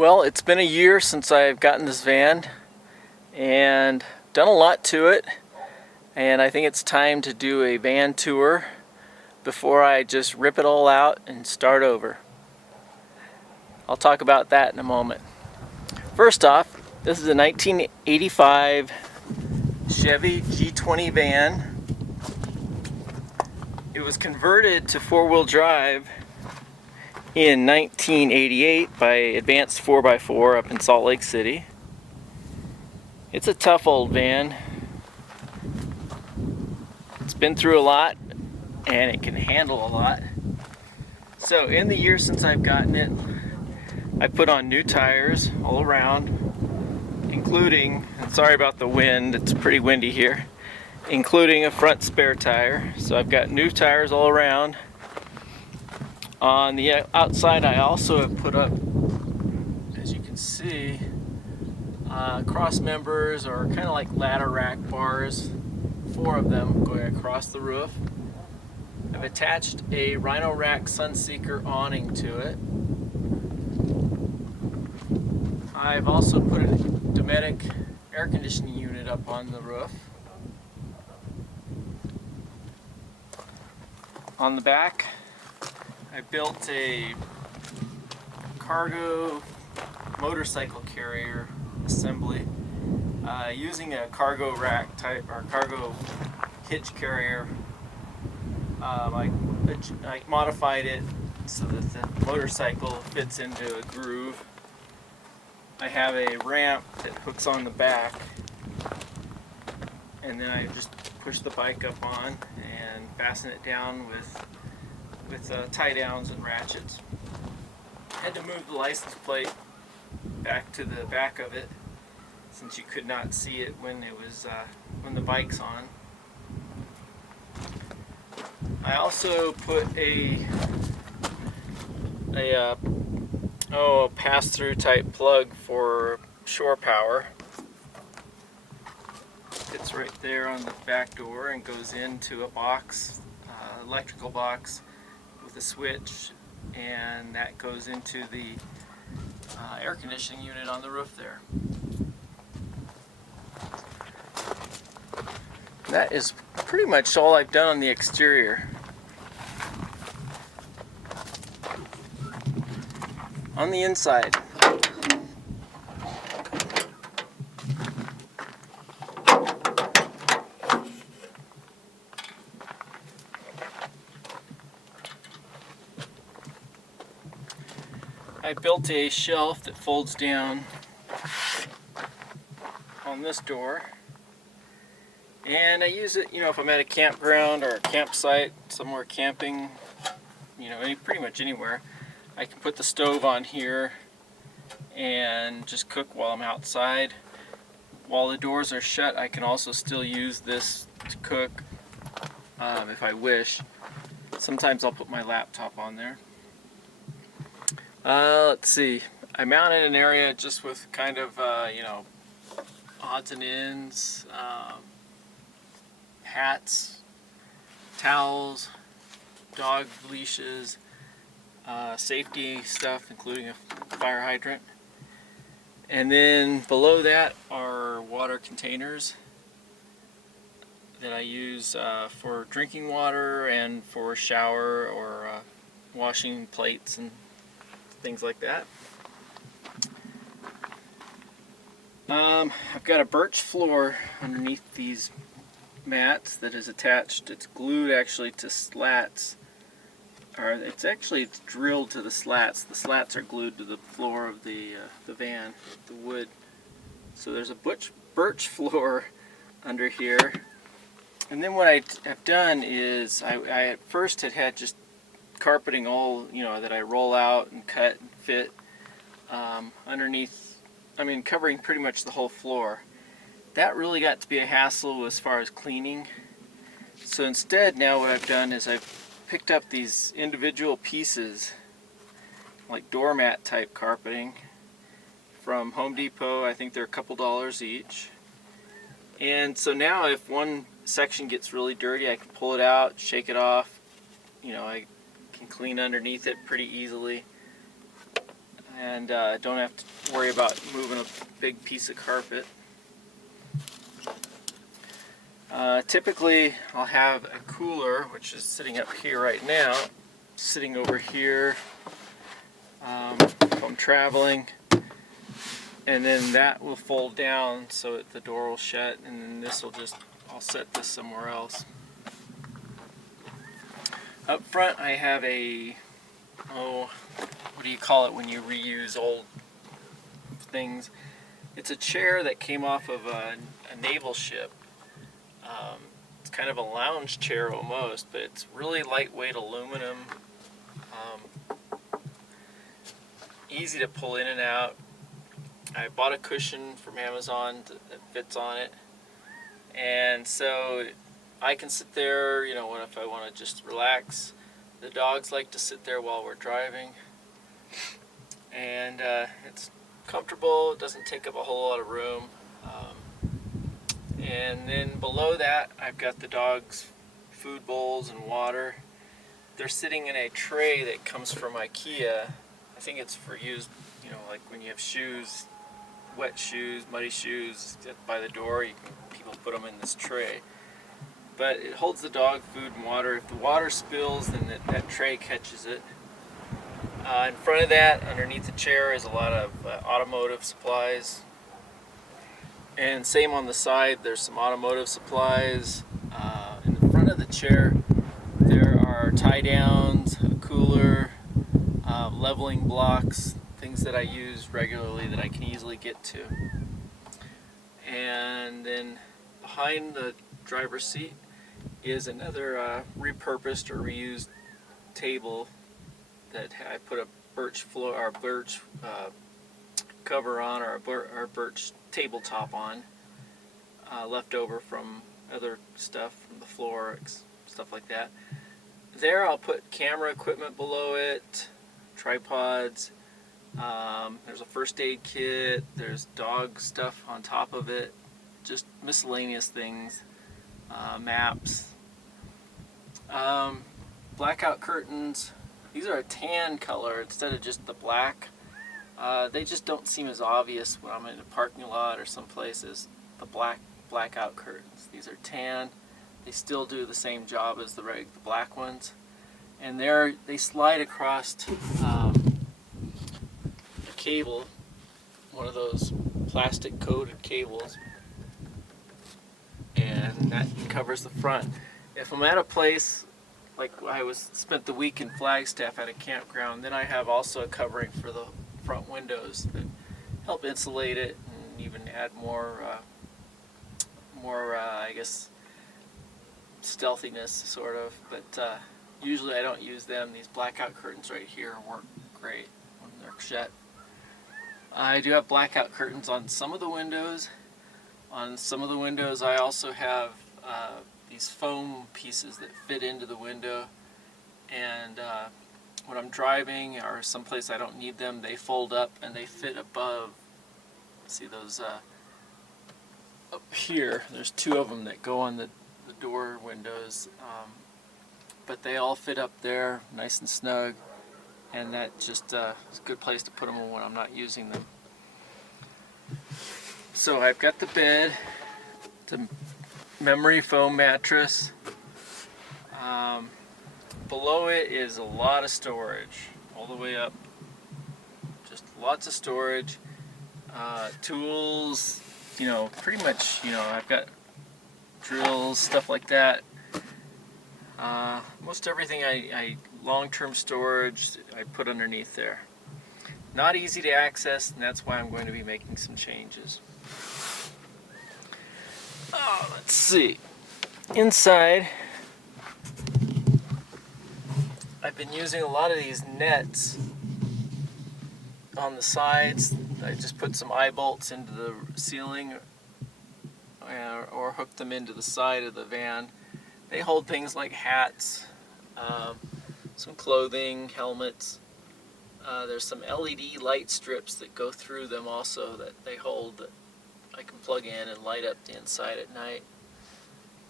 Well, it's been a year since I've gotten this van and done a lot to it, and I think it's time to do a van tour before I just rip it all out and start over. I'll talk about that in a moment. First off, this is a 1985 Chevy G20 van. It was converted to four-wheel drive in 1988 by Advanced 4x4 up in Salt Lake City. It's a tough old van. It's been through a lot and it can handle a lot. So in the year since I've gotten it, I put on new tires all around, including, and sorry about the wind, it's pretty windy here, including a front spare tire. So I've got new tires all around. On the outside, I also have put up, as you can see, cross members, or kind of like ladder rack bars, 4 of them going across the roof. I've attached a Rhino Rack Sunseeker awning to it. I've also put a nomadic air conditioning unit up on the roof. On the back, I built a cargo motorcycle carrier assembly using a cargo rack type, or cargo hitch carrier. I modified it so that the motorcycle fits into a groove. I have a ramp that hooks on the back, and then I just push the bike up on and fasten it down with tie downs and ratchets. I had to move the license plate back to the back of it since you could not see it when when the bike's on. I also put a pass-through type plug for shore power. It's right there on the back door and goes into a box, electrical box with a switch, and that goes into the air conditioning unit on the roof there. That is pretty much all I've done on the exterior. On the inside, I built a shelf that folds down on this door, and I use it, if I'm at a campground or a campsite, somewhere camping, pretty much anywhere. I can put the stove on here and just cook while I'm outside. While the doors are shut, I can also still use this to cook if I wish. Sometimes I'll put my laptop on there. Let's see. I mounted an area just with kind of, odds and ends, hats, towels, dog leashes, safety stuff, including a fire hydrant. And then below that are water containers that I use for drinking water and for shower or washing plates and things like that. I've got a birch floor underneath these mats that is attached. It's glued actually to slats, or it's drilled to the slats. The slats are glued to the floor of the van, the wood. So there's a birch floor under here. And then what I have done is I at first had just carpeting all, that I roll out and cut and fit underneath, covering pretty much the whole floor. That really got to be a hassle as far as cleaning. So instead, now what I've done is I've picked up these individual pieces, like doormat type carpeting from Home Depot. I think they're a couple dollars each. And so now if one section gets really dirty, I can pull it out, shake it off. I can clean underneath it pretty easily. and don't have to worry about moving a big piece of carpet. Typically I'll have a cooler, which is sitting up here right now, sitting over here if I'm traveling, and then that will fold down so that the door will shut, and then this will just, I'll set this somewhere else. Up front I have a, what do you call it when you reuse old things? It's a chair that came off of a naval ship. It's kind of a lounge chair almost, but it's really lightweight aluminum, easy to pull in and out. I bought a cushion from Amazon that fits on it, and so I can sit there, you know, if I want to just relax. The dogs like to sit there while we're driving, and it's comfortable. It doesn't take up a whole lot of room. And then below that, I've got the dogs' food bowls and water. They're sitting in a tray that comes from IKEA. I think it's for use, you know, like when you have shoes, wet shoes, muddy shoes by the door, people put them in this tray. But it holds the dog food and water. If the water spills, then that tray catches it. In front of that, underneath the chair, is a lot of automotive supplies. And same on the side, there's some automotive supplies. In the front of the chair, there are tie downs, a cooler, leveling blocks, things that I use regularly that I can easily get to. And then behind the driver's seat is another repurposed or reused table that I put a birch floor or birch cover on, or a birch tabletop on, left over from other stuff from the floor, stuff like that. There I'll put camera equipment below it, tripods, there's a first aid kit, there's dog stuff on top of it, just miscellaneous things, maps, blackout curtains. These are a tan color instead of just the black. They just don't seem as obvious when I'm in a parking lot or some places. The blackout curtains. These are tan. They still do the same job as the black ones, and they slide across a cable, one of those plastic coated cables, and that covers the front. If I'm at a place like I spent the week in Flagstaff at a campground, then I have also a covering for the front windows that help insulate it and even add more I guess stealthiness, sort of. But usually I don't use them. These blackout curtains right here work great when they're shut. I do have blackout curtains on some of the windows. On some of the windows I also have these foam pieces that fit into the window, and when I'm driving or someplace I don't need them, they fold up and they fit above. See those up here? There's two of them that go on the door windows, but they all fit up there nice and snug, and that just is a good place to put them when I'm not using them. So I've got the bed, the memory foam mattress. Below it is a lot of storage, all the way up. Just lots of storage, tools. You know, pretty much. You know, I've got drills, stuff like that. Most everything I long-term storage I put underneath there. Not easy to access, and that's why I'm going to be making some changes. Let's see. Inside, I've been using a lot of these nets on the sides. I just put some eye bolts into the ceiling or hook them into the side of the van. They hold things like hats, some clothing, helmets. There's some LED light strips that go through them also that they hold, that I can plug in and light up the inside at night.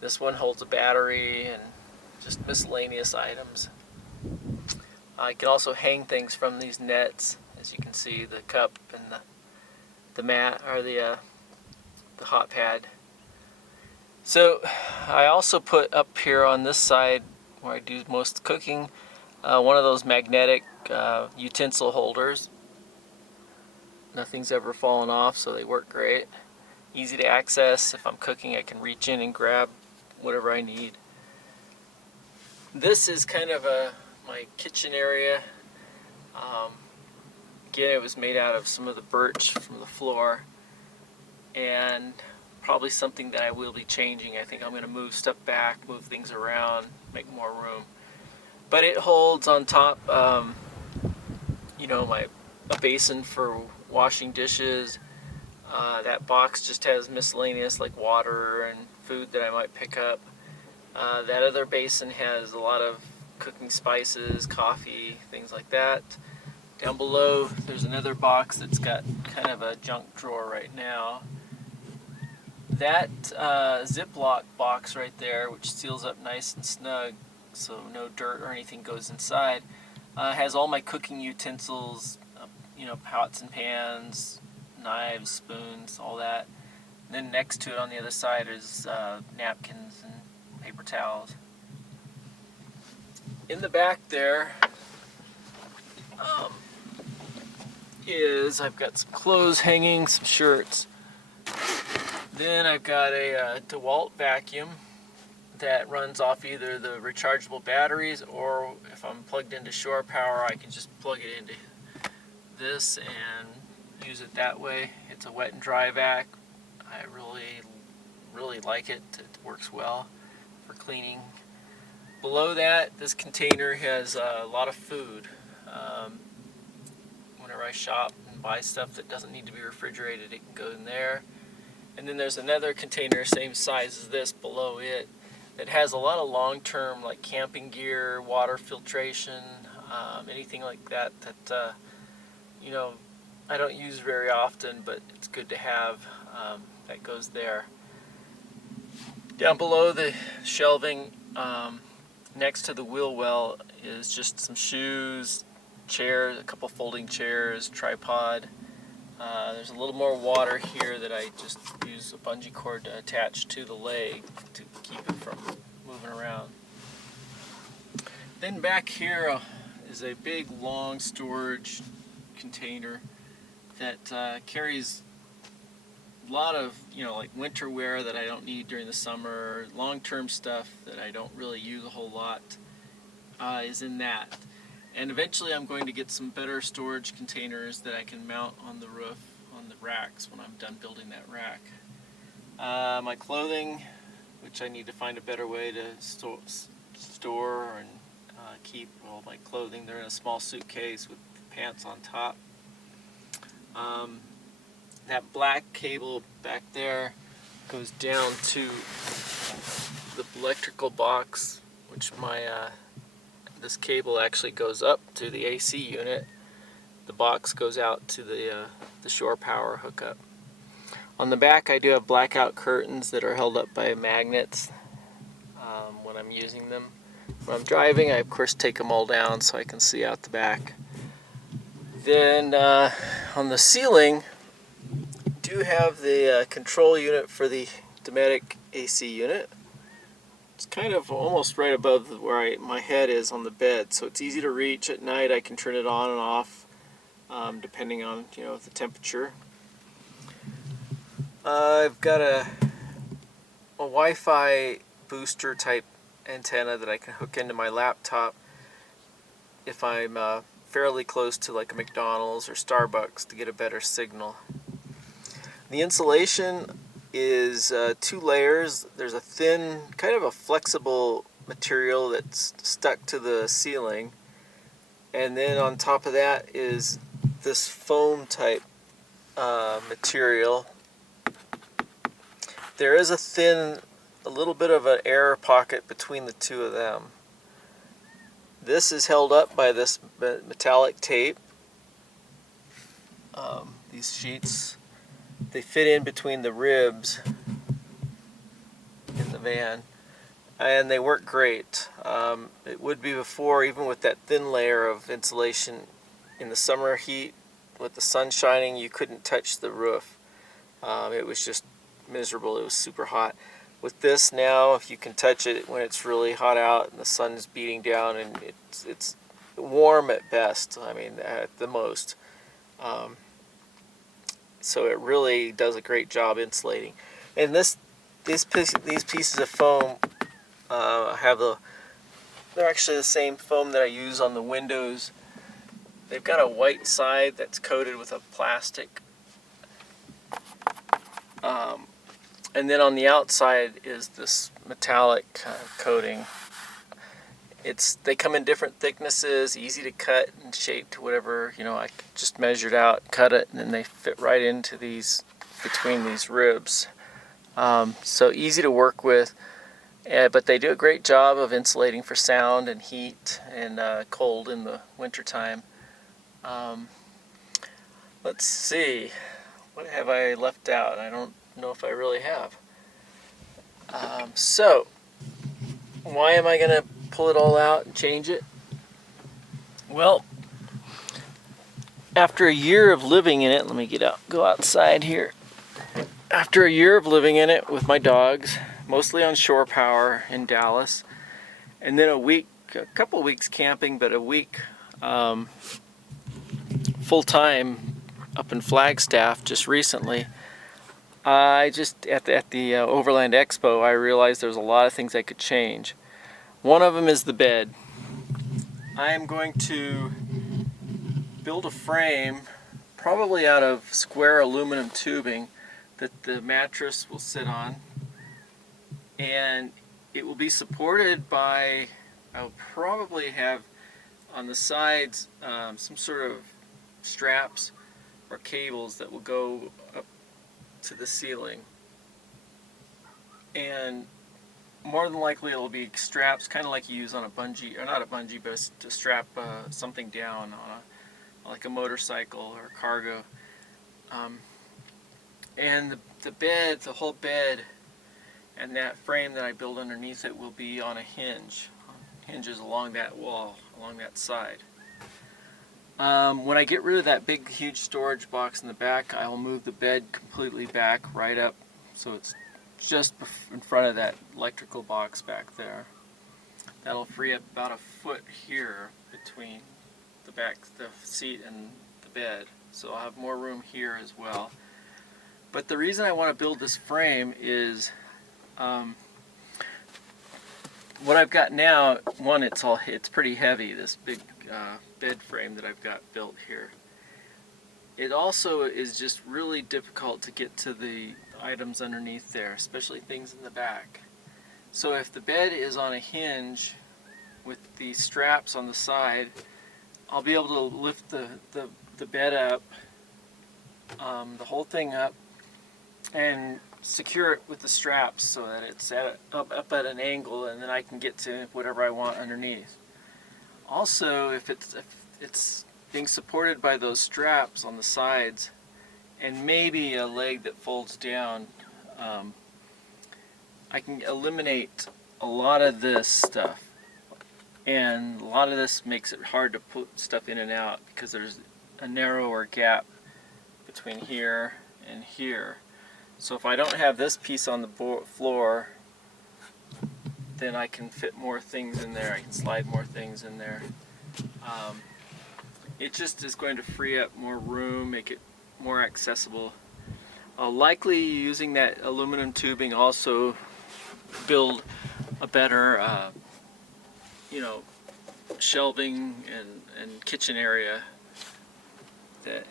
This one holds a battery and just miscellaneous items. I can also hang things from these nets As you can see, the cup and the mat, or the hot pad. So I also put up here on this side where I do most cooking, one of those magnetic utensil holders. Nothing's ever fallen off, so they work great. Easy to access. If I'm cooking, I can reach in and grab whatever I need. This is kind of my kitchen area. Again, it was made out of some of the birch from the floor, and probably something that I will be changing. I think I'm going to move stuff back, move things around, make more room. But it holds on top, you know, a basin for washing dishes. That box just has miscellaneous like water and food that I might pick up. That other basin has a lot of cooking spices, coffee, things like that. Down below, there's another box that's got kind of a junk drawer right now. That Ziploc box right there, which seals up nice and snug so no dirt or anything goes inside, has all my cooking utensils, you know, pots and pans, knives, spoons, all that. And then next to it on the other side is napkins and paper towels. In the back there I've got some clothes hanging, some shirts. Then I've got a DeWalt vacuum that runs off either the rechargeable batteries, or if I'm plugged into shore power, I can just plug it into this and use it that way. It's a wet and dry vac. I really like it. It works well for cleaning. Below that, this container has a lot of food. Whenever I shop and buy stuff that doesn't need to be refrigerated, it can go in there. And then there's another container same size as this below it that has a lot of long-term like camping gear, water filtration, anything like that you know, I don't use very often, but it's good to have. That goes there. Down below the shelving next to the wheel well is just some shoes, chairs, a couple folding chairs, tripod. There's a little more water here that I just use a bungee cord to attach to the leg to keep it from moving around. Then back here is a big long storage container that carries a lot of, you know, like winter wear that I don't need during the summer, long-term stuff that I don't really use a whole lot is in that. And eventually I'm going to get some better storage containers that I can mount on the roof, on the racks, when I'm done building that rack. My clothing, which I need to find a better way to store and keep all my clothing. They're in a small suitcase with pants on top. That black cable back there goes down to the electrical box, which this cable actually goes up to the AC unit. The box goes out to the shore power hookup. On the back, I do have blackout curtains that are held up by magnets when I'm using them. When I'm driving, I of course take them all down so I can see out the back. Then on the ceiling, I do have the control unit for the nomadic AC unit. It's kind of almost right above where my head is on the bed, so it's easy to reach. At night I can turn it on and off depending on, you know, the temperature. I've got a Wi-Fi booster type antenna that I can hook into my laptop if I'm fairly close to like a McDonald's or Starbucks to get a better signal. The insulation is 2 layers. There's a thin, kind of a flexible material that's stuck to the ceiling, and then on top of that is this foam type material. There is a little bit of an air pocket between the two of them. This is held up by this metallic tape. These sheets, they fit in between the ribs in the van, and they work great. It would be before, even with that thin layer of insulation in the summer heat, with the sun shining, you couldn't touch the roof. It was just miserable. It was super hot. With this now, if you can touch it when it's really hot out and the sun's beating down, and it's warm at best, I mean at the most. So it really does a great job insulating. And these pieces of foam they're actually the same foam that I use on the windows. They've got a white side that's coated with a plastic. And then on the outside is this metallic coating. They come in different thicknesses, easy to cut and shape to whatever, I just measured out, cut it, and then they fit right into between these ribs. So easy to work with, but they do a great job of insulating for sound and heat and cold in the wintertime. Let's see, what have I left out? I don't know if I really have. So, why am I going to pull it all out and change it? Well, after a year of living in it, let me go outside here. After a year of living in it with my dogs, mostly on shore power in Dallas, and then a couple weeks camping, but a week full-time up in Flagstaff just recently, at the Overland Expo, I realized there's a lot of things I could change. One of them is the bed. I am going to build a frame, probably out of square aluminum tubing, that the mattress will sit on, and it will be supported by, I'll probably have on the sides some sort of straps or cables that will go up to the ceiling, and more than likely it'll be straps kind of like you use on a bungee, or not a bungee, but to strap something down on like a motorcycle or cargo. And the whole bed and that frame that I build underneath it will be on a hinges along that wall, along that side. When I get rid of that big huge storage box in the back, I will move the bed completely back right up so it's just in front of that electrical box back there. That'll free up about a foot here between the seat and the bed, so I'll have more room here as well. But the reason I want to build this frame is what I've got now. One, it's pretty heavy, this big bed frame that I've got built here. It also is just really difficult to get to the items underneath there, especially things in the back. So if the bed is on a hinge with the straps on the side, I'll be able to lift the bed up, the whole thing up, and secure it with the straps so that it's up at an angle, and then I can get to whatever I want underneath. Also, if it's being supported by those straps on the sides and maybe a leg that folds down, I can eliminate a lot of this stuff, and a lot of this makes it hard to put stuff in and out because there's a narrower gap between here and here. So if I don't have this piece on the floor, then I can fit more things in there. I can slide more things in there. It just is going to free up more room, make it more accessible. I'll likely, using that aluminum tubing, also build a better shelving and kitchen area.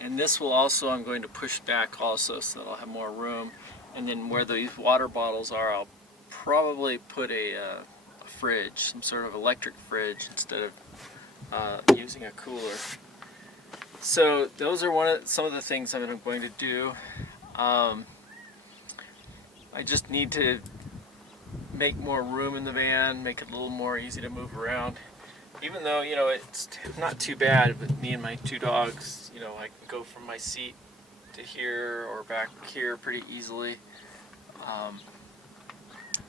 And this will also, I'm going to push back also so that I'll have more room. And then where these water bottles are, I'll probably put a fridge, some sort of electric fridge, instead of using a cooler. So those are some of the things I'm going to do. I just need to make more room in the van, make it a little more easy to move around. Even though, it's not too bad with me and my two dogs, I can go from my seat to here or back here pretty easily.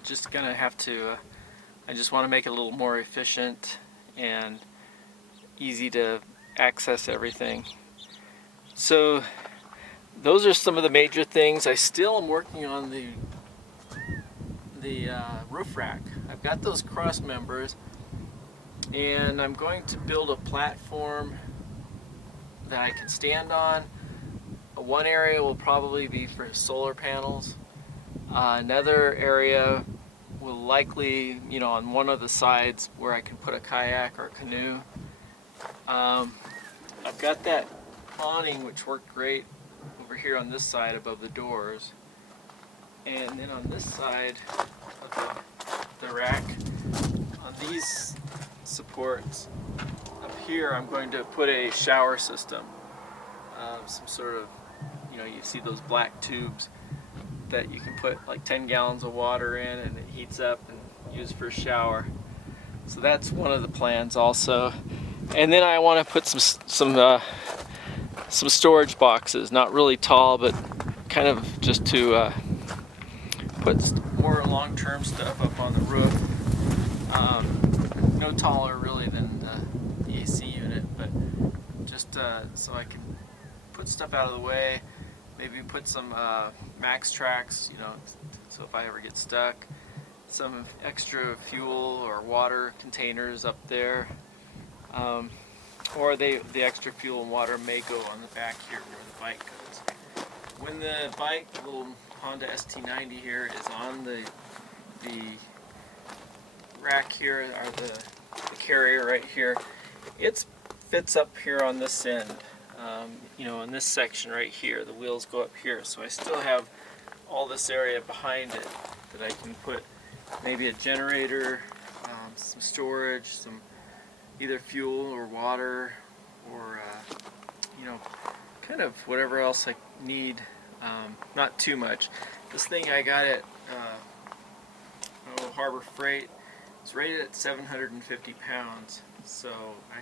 Just gonna have to, I just want to make it a little more efficient and easy to access everything. So those are some of the major things. I still am working on the roof rack. I've got those cross members, and I'm going to build a platform that I can stand on. One area will probably be for solar panels. Another area will likely, on one of the sides where I can put a kayak or a canoe. I've got that awning which worked great over here on this side above the doors. And then on this side of the rack, on these supports up here, I'm going to put a shower system. Some sort of, you see those black tubes that you can put like 10 gallons of water in, and it heats up and used for a shower. So that's one of the plans also. And then I want to put some storage boxes, not really tall, but kind of just to put more long-term stuff up on the roof. No taller really than the AC unit, but just so I can put stuff out of the way. Maybe put some max tracks, so if I ever get stuck. Some extra fuel or water containers up there. Or the extra fuel and water may go on the back here where the bike goes. When the bike, the little Honda ST90 here, is on the rack here, or the carrier right here, it fits up here on this end. In this section right here, the wheels go up here, so I still have all this area behind it that I can put maybe a generator, some storage, some either fuel or water, or kind of whatever else I need. Not too much. This thing I got at Harbor Freight. It's rated at 750 pounds, so I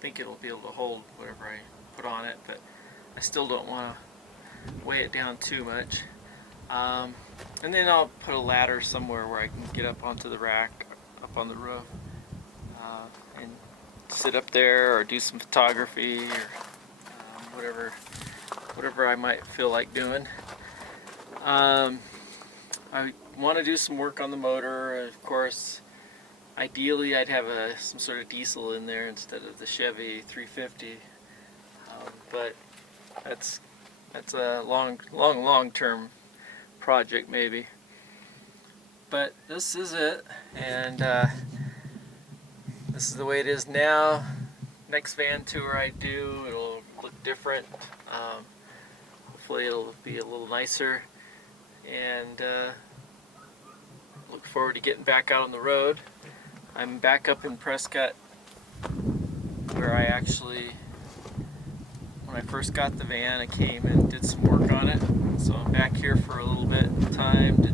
think it'll be able to hold whatever I put on it, but I still don't want to weigh it down too much. And then I'll put a ladder somewhere where I can get up onto the rack, up on the roof, and sit up there or do some photography or whatever I might feel like doing. I want to do some work on the motor, of course. Ideally, I'd have some sort of diesel in there instead of the Chevy 350, but that's a long-term project maybe. But this is it, and this is the way it is now. Next van tour I do, it'll look different. Hopefully it'll be a little nicer, and look forward to getting back out on the road. I'm back up in Prescott, where I actually, when I first got the van, I came and did some work on it. So I'm back here for a little bit of time to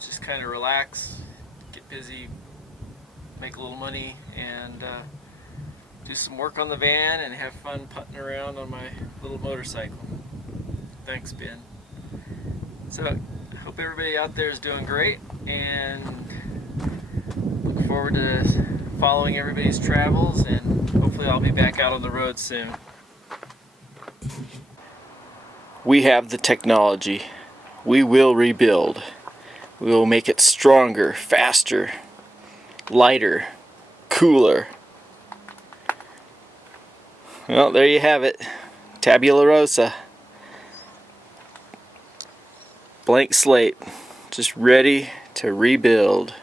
just kind of relax, get busy, make a little money, and do some work on the van and have fun putting around on my little motorcycle. Thanks, Ben. So I hope everybody out there is doing great, and look forward to following everybody's travels, and hopefully I'll be back out on the road soon. We have the technology. We will rebuild. We will make it stronger, faster, lighter, cooler. Well, there you have it. Tabula rasa. Blank slate. Just ready to rebuild.